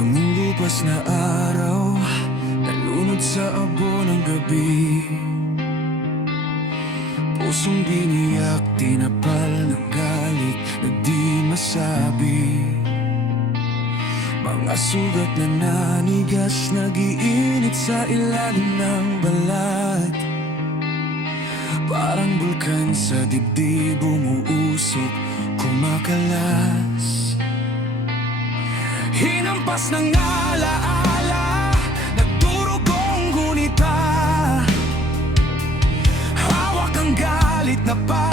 Namulupas na araw Nalunod sa abo ng gabi. Pusong biniyak, tinapal ng galit Na di masabi. Mga sugat na nanigas Nagiinit sa ilalim ng balat. Parang bulkan sa dibdib Umuusok, kumakalat. Lampas ng alaala Nagdurugong gunita. Hawak ang galit na pa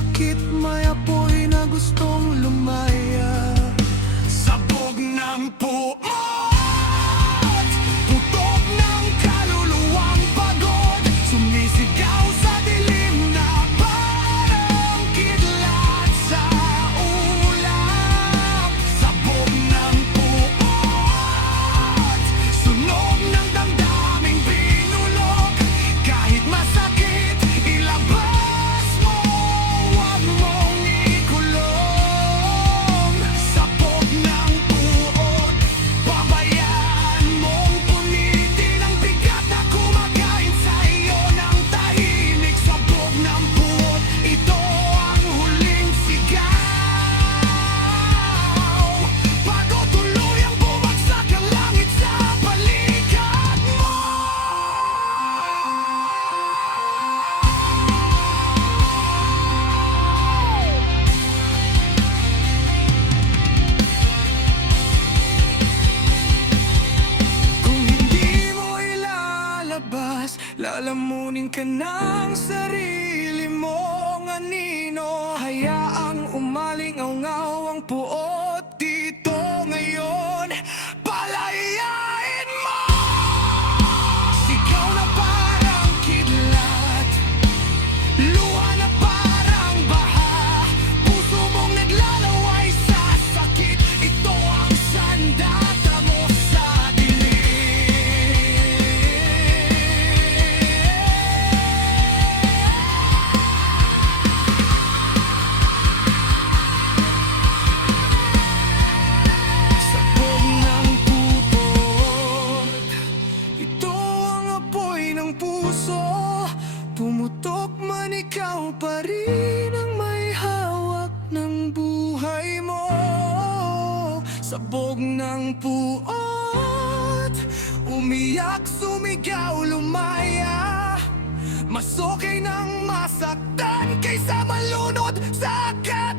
sakit may apoy na gustong lumayo? Lalamunin ka ng sarili mong anino Hayaang umaling ngaw ang puo Ikaw pa rin ang may hawak ng buhay mo. Sabog ng puot Umiyak, sumigaw, lumaya. Mas okay nang masaktan kaysa malunod sa akin.